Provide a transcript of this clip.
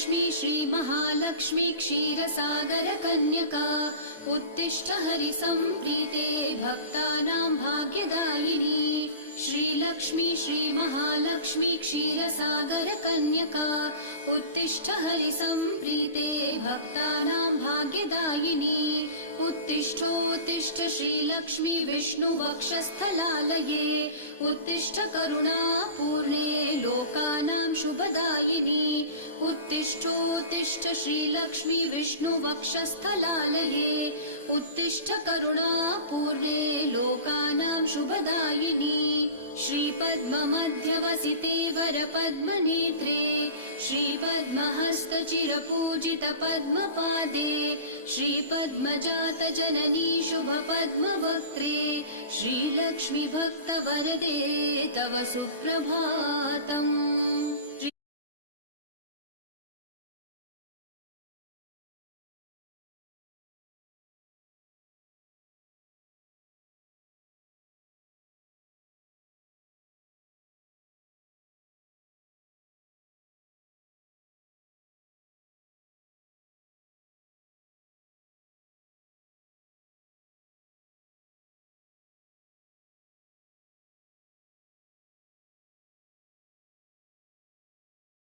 श्रीलक्ष्मी श्रीमहालक्ष्मी क्षीरसागरकन्यका उत्तिष्ठ हरिसम्प्रीते भक्तानां भाग्यदायिनी। श्रीलक्ष्मी श्रीमहालक्ष्मी क्षीरसागरकन्यका उत्तिष्ठ हरिसम्प्रीते भक्तानां भाग्यदायिनी। उत्तिष्ठोत्तिष्ठ श्रीलक्ष्मी विष्णुवक्षस्थलालये उत्तिष्ठ करुणापूर्णे लोकानां शुभदायिनी। उत्तिष्ठोत्तिष्ठ श्रीलक्ष्मी विष्णुवक्षस्थलालये उत्तिष्ठ करुणापूर्णे लोकानां शुभदायिनी। श्रीपद्ममध्यवसिते वरपद्मनेत्रे श्रीपद्महस्तचिरपूजितपद्मपादे श्रीपद्मजातजननी शुभपद्मवक्त्रे श्रीलक्ष्मी भक्तवरदे तव सुप्रभातम्।